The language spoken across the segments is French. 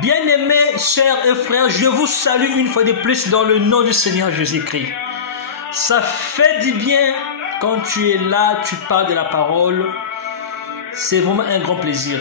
Bien-aimés, chers et frères, je vous salue une fois de plus dans le nom du Seigneur Jésus-Christ. Ça fait du bien quand tu es là, tu parles de la parole. C'est vraiment un grand plaisir.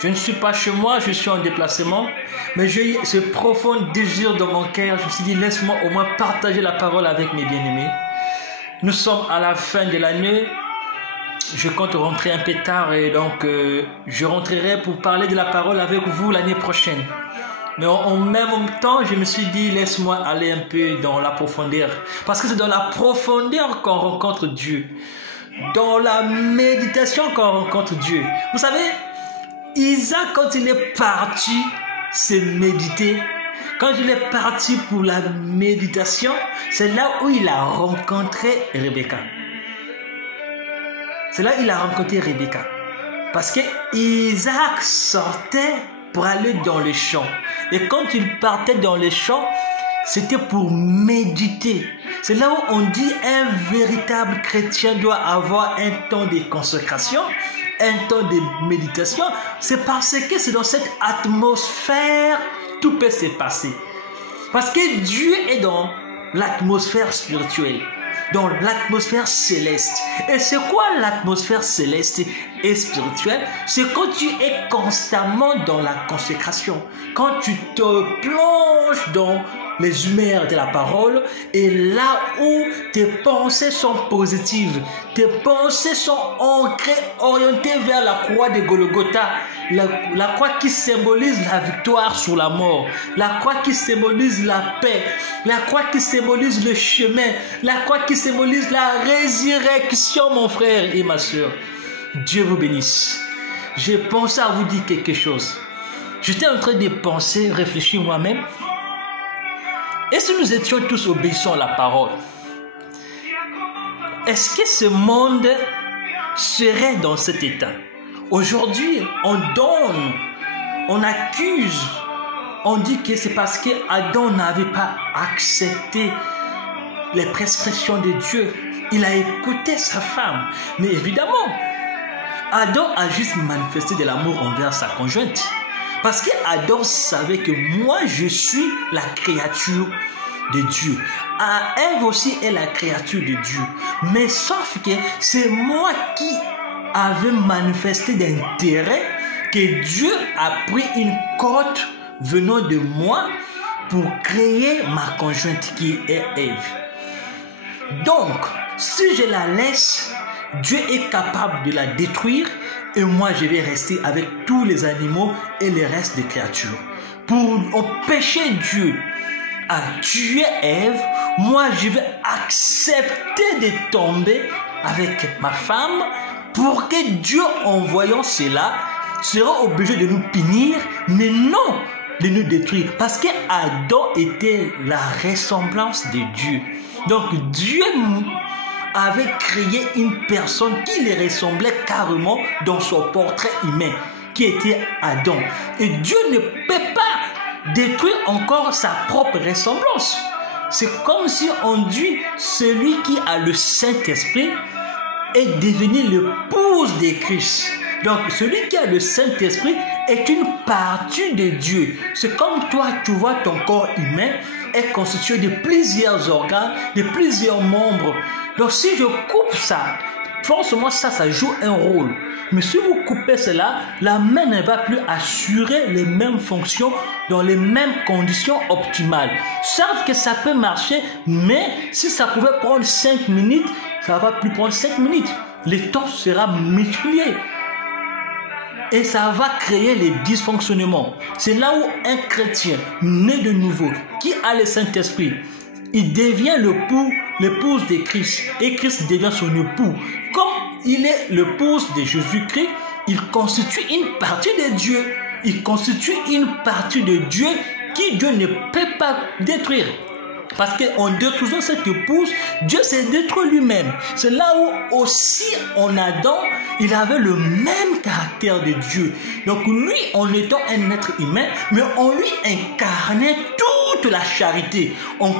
Je ne suis pas chez moi, je suis en déplacement, mais j'ai eu ce profond désir dans mon cœur. Je me suis dit, laisse-moi au moins partager la parole avec mes bien-aimés. Nous sommes à la fin de l'année. Je compte rentrer un peu tard et donc je rentrerai pour parler de la parole avec vous l'année prochaine. Mais en même temps, je me suis dit, laisse-moi aller un peu dans la profondeur. Parce que c'est dans la profondeur qu'on rencontre Dieu. Dans la méditation qu'on rencontre Dieu. Vous savez, Isaac, quand il est parti se méditer, quand il est parti pour la méditation, c'est là où il a rencontré Rebecca. C'est là qu'il a rencontré Rebecca. Parce que Isaac sortait pour aller dans les champs. Et quand il partait dans les champs, c'était pour méditer. C'est là où on dit un véritable chrétien doit avoir un temps de consécration, un temps de méditation. C'est parce que c'est dans cette atmosphère tout peut se passer. Parce que Dieu est dans l'atmosphère spirituelle, dans l'atmosphère céleste. Et c'est quoi l'atmosphère céleste et spirituelle? C'est quand tu es constamment dans la consécration, quand tu te plonges dans les humeurs de la parole et là où tes pensées sont positives, tes pensées sont ancrées, orientées vers la croix de Golgotha, la croix qui symbolise la victoire sur la mort, la croix qui symbolise la paix, la croix qui symbolise le chemin, la croix qui symbolise la résurrection, mon frère et ma soeur. Dieu vous bénisse. J'ai pensé à vous dire quelque chose. J'étais en train de penser, réfléchir moi-même. Et si nous étions tous obéissants à la parole, est-ce que ce monde serait dans cet état? Aujourd'hui, on donne, on accuse, on dit que c'est parce qu'Adam n'avait pas accepté les prescriptions de Dieu. Il a écouté sa femme. Mais évidemment, Adam a juste manifesté de l'amour envers sa conjointe. Parce qu'Adam savait que moi, je suis la créature de Dieu. Ève aussi est la créature de Dieu. Mais sauf que c'est moi qui avais manifesté d'intérêt que Dieu a pris une cote venant de moi pour créer ma conjointe qui est Ève. Donc, si je la laisse, Dieu est capable de la détruire et moi je vais rester avec tous les animaux et les restes des créatures. Pour empêcher Dieu à tuer Ève, moi je vais accepter de tomber avec ma femme pour que Dieu, en voyant cela, sera obligé de nous punir, mais non de nous détruire. Parce que Adam était la ressemblance de Dieu. Donc Dieu avait créé une personne qui le ressemblait carrément dans son portrait humain, qui était Adam. Et Dieu ne peut pas détruire encore sa propre ressemblance. C'est comme si on dit celui qui a le Saint-Esprit est devenu l'épouse de Christ. Donc celui qui a le Saint-Esprit est une partie de Dieu. C'est comme toi, tu vois ton corps humain est constitué de plusieurs organes, de plusieurs membres. Donc si je coupe ça, forcément ça joue un rôle. Mais si vous coupez cela, la main ne va plus assurer les mêmes fonctions dans les mêmes conditions optimales. Certes que ça peut marcher, mais si ça pouvait prendre 5 minutes, ça ne va plus prendre 5 minutes. Le temps sera multiplié. Et ça va créer les dysfonctionnements. C'est là où un chrétien né de nouveau, qui a le Saint-Esprit, il devient l'épouse de Christ. Et Christ devient son époux. Comme il est l'épouse de Jésus-Christ, il constitue une partie de Dieu. Il constitue une partie de Dieu qui Dieu ne peut pas détruire. Parce qu'en détruisant cette épouse, Dieu s'est détruit lui-même. C'est là où aussi en Adam, il avait le même caractère de Dieu. Donc lui, en étant un être humain, mais on lui incarnait toute la charité. On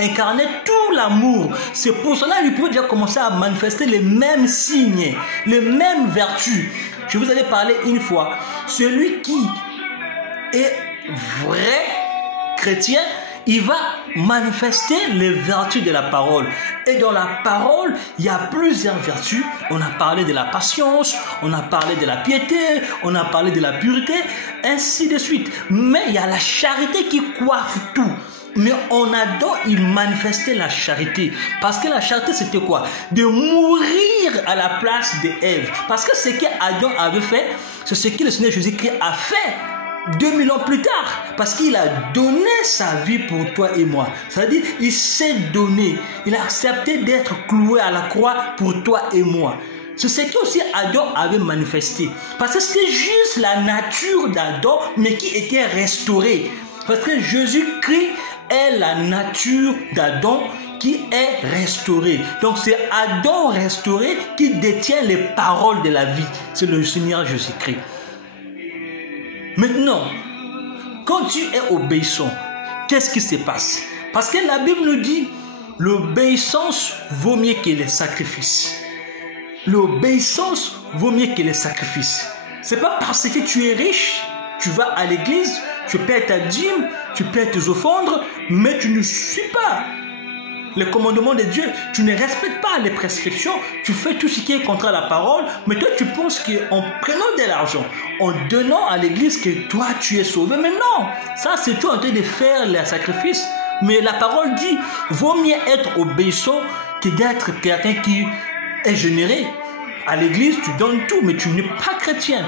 incarnait tout l'amour. C'est pour cela qu'il pouvait déjà commencer à manifester les mêmes signes, les mêmes vertus. Je vous avais parlé une fois. Celui qui est vrai chrétien, il va manifester les vertus de la parole. Et dans la parole, il y a plusieurs vertus. On a parlé de la patience, on a parlé de la piété, on a parlé de la pureté, ainsi de suite. Mais il y a la charité qui coiffe tout. Mais en Adam, il manifestait la charité. Parce que la charité, c'était quoi? De mourir à la place d'Ève. Parce que ce qu'Adam avait fait, c'est ce que le Seigneur Jésus-Christ a fait 2000 ans plus tard, parce qu'il a donné sa vie pour toi et moi. C'est-à-dire, il s'est donné. Il a accepté d'être cloué à la croix pour toi et moi. C'est ce que aussi Adam avait manifesté. Parce que c'était juste la nature d'Adam, mais qui était restaurée. Parce que Jésus-Christ est la nature d'Adam qui est restaurée. Donc c'est Adam restauré qui détient les paroles de la vie. C'est le Seigneur Jésus-Christ. Maintenant, quand tu es obéissant, qu'est-ce qui se passe? Parce que la Bible nous dit, l'obéissance vaut mieux que les sacrifices. L'obéissance vaut mieux que les sacrifices. C'est pas parce que tu es riche, tu vas à l'église, tu paies ta dîme, tu paies tes offrandes, mais tu ne suis pas les commandements de Dieu, tu ne respectes pas les prescriptions, tu fais tout ce qui est contre la parole, mais toi tu penses qu'en prenant de l'argent, en donnant à l'église que toi tu es sauvé, mais non, ça c'est toi en train de faire les sacrifices, mais la parole dit, vaut mieux être obéissant que d'être quelqu'un qui est généreux. À l'église tu donnes tout, mais tu n'es pas chrétien.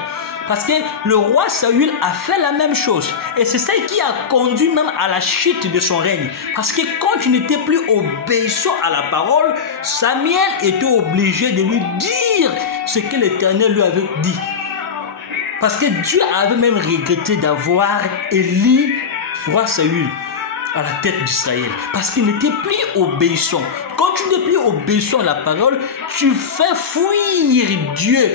Parce que le roi Saül a fait la même chose. Et c'est ça qui a conduit même à la chute de son règne. Parce que quand il n'était plus obéissant à la parole, Samuel était obligé de lui dire ce que l'Éternel lui avait dit. Parce que Dieu avait même regretté d'avoir élu roi Saül à la tête d'Israël. Parce qu'il n'était plus obéissant. Quand tu n'es plus obéissant à la parole, tu fais fuir Dieu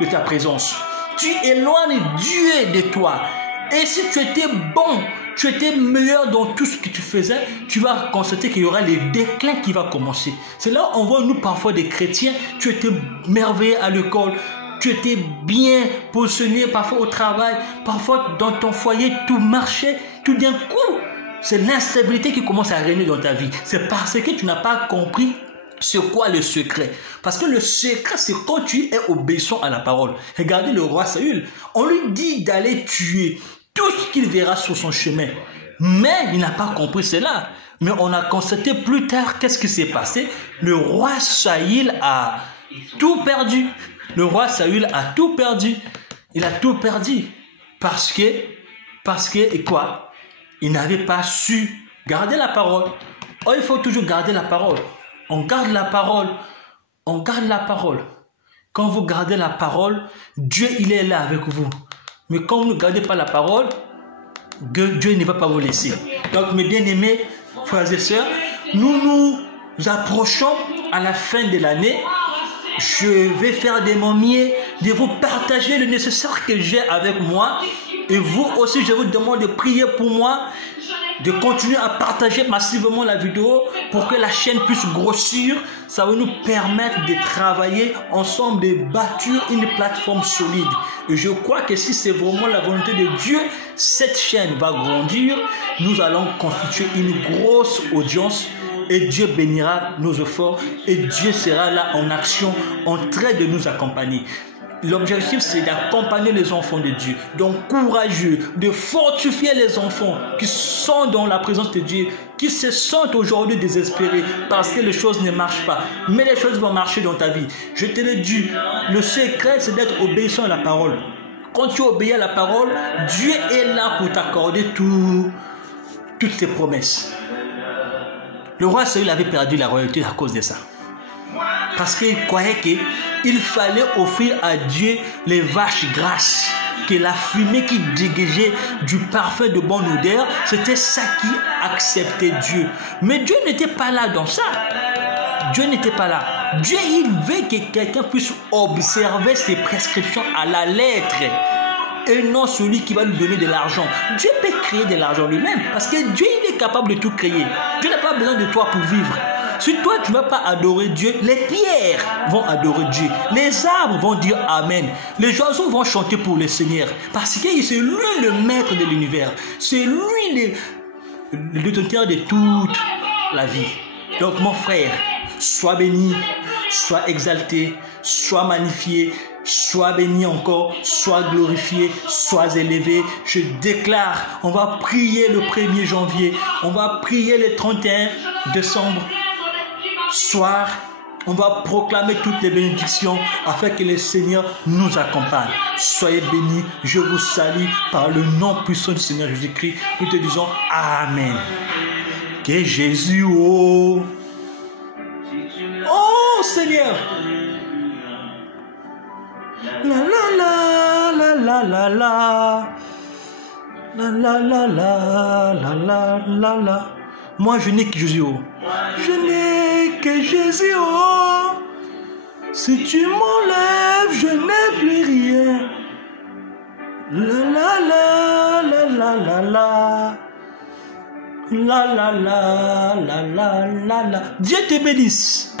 de ta présence. Tu éloignes Dieu de toi. Et si tu étais bon, tu étais meilleur dans tout ce que tu faisais, tu vas constater qu'il y aura le déclin qui va commencer. C'est là où on voit nous parfois des chrétiens, tu étais merveilleux à l'école, tu étais bien positionné parfois au travail, parfois dans ton foyer, tout marchait, tout d'un coup, c'est l'instabilité qui commence à régner dans ta vie. C'est parce que tu n'as pas compris c'est quoi le secret? Parce que le secret, c'est quand tu es obéissant à la parole. Regardez le roi Saül. On lui dit d'aller tuer tout ce qu'il verra sur son chemin. Mais il n'a pas compris cela. Mais on a constaté plus tard qu'est-ce qui s'est passé. Le roi Saül a tout perdu. Le roi Saül a tout perdu. Il a tout perdu. Parce que, et quoi? Il n'avait pas su garder la parole. Oh, il faut toujours garder la parole. On garde la parole. On garde la parole. Quand vous gardez la parole, Dieu, il est là avec vous. Mais quand vous ne gardez pas la parole, Dieu ne va pas vous laisser. Donc, mes bien-aimés frères et sœurs, nous approchons à la fin de l'année. Je vais faire de mon mieux de vous partager le nécessaire que j'ai avec moi. Et vous aussi, je vous demande de prier pour moi, de continuer à partager massivement la vidéo pour que la chaîne puisse grossir. Ça va nous permettre de travailler ensemble, de bâtir une plateforme solide. Et je crois que si c'est vraiment la volonté de Dieu, cette chaîne va grandir. Nous allons constituer une grosse audience et Dieu bénira nos efforts et Dieu sera là en action, en train de nous accompagner. L'objectif, c'est d'accompagner les enfants de Dieu, donc courageux, de fortifier les enfants qui sont dans la présence de Dieu, qui se sentent aujourd'hui désespérés parce que les choses ne marchent pas. Mais les choses vont marcher dans ta vie. Je te le dis, le secret, c'est d'être obéissant à la parole. Quand tu obéis à la parole, Dieu est là pour t'accorder toutes tes promesses. Le roi Saül avait perdu la royauté à cause de ça. Parce qu'il croyait qu'il fallait offrir à Dieu les vaches grasses, que la fumée qui dégageait du parfum de bonne odeur, c'était ça qui acceptait Dieu. Mais Dieu n'était pas là dans ça. Dieu n'était pas là. Dieu, il veut que quelqu'un puisse observer ses prescriptions à la lettre et non celui qui va lui donner de l'argent. Dieu peut créer de l'argent lui-même parce que Dieu, il est capable de tout créer. Dieu n'a pas besoin de toi pour vivre. Si toi, tu ne vas pas adorer Dieu, les pierres vont adorer Dieu. Les arbres vont dire Amen. Les oiseaux vont chanter pour le Seigneur. Parce que c'est lui le maître de l'univers. C'est lui le détenteur de toute la vie. Donc mon frère, sois béni, sois exalté, sois magnifié, sois béni encore, sois glorifié, sois élevé. Je déclare, on va prier le 1er janvier, on va prier le 31 décembre soir, on va proclamer toutes les bénédictions afin que le Seigneur nous accompagne. Soyez bénis, je vous salue par le nom puissant du Seigneur Jésus-Christ. Nous te disons Amen. Que Jésus, oh Seigneur, la la la la la la la la la la la la la la. Moi je n'ai que Jésus, oh. Je n'ai que Jésus, oh. Si tu m'enlèves, je n'ai plus rien. La la la la la la la. La la la la la la la. Dieu te bénisse.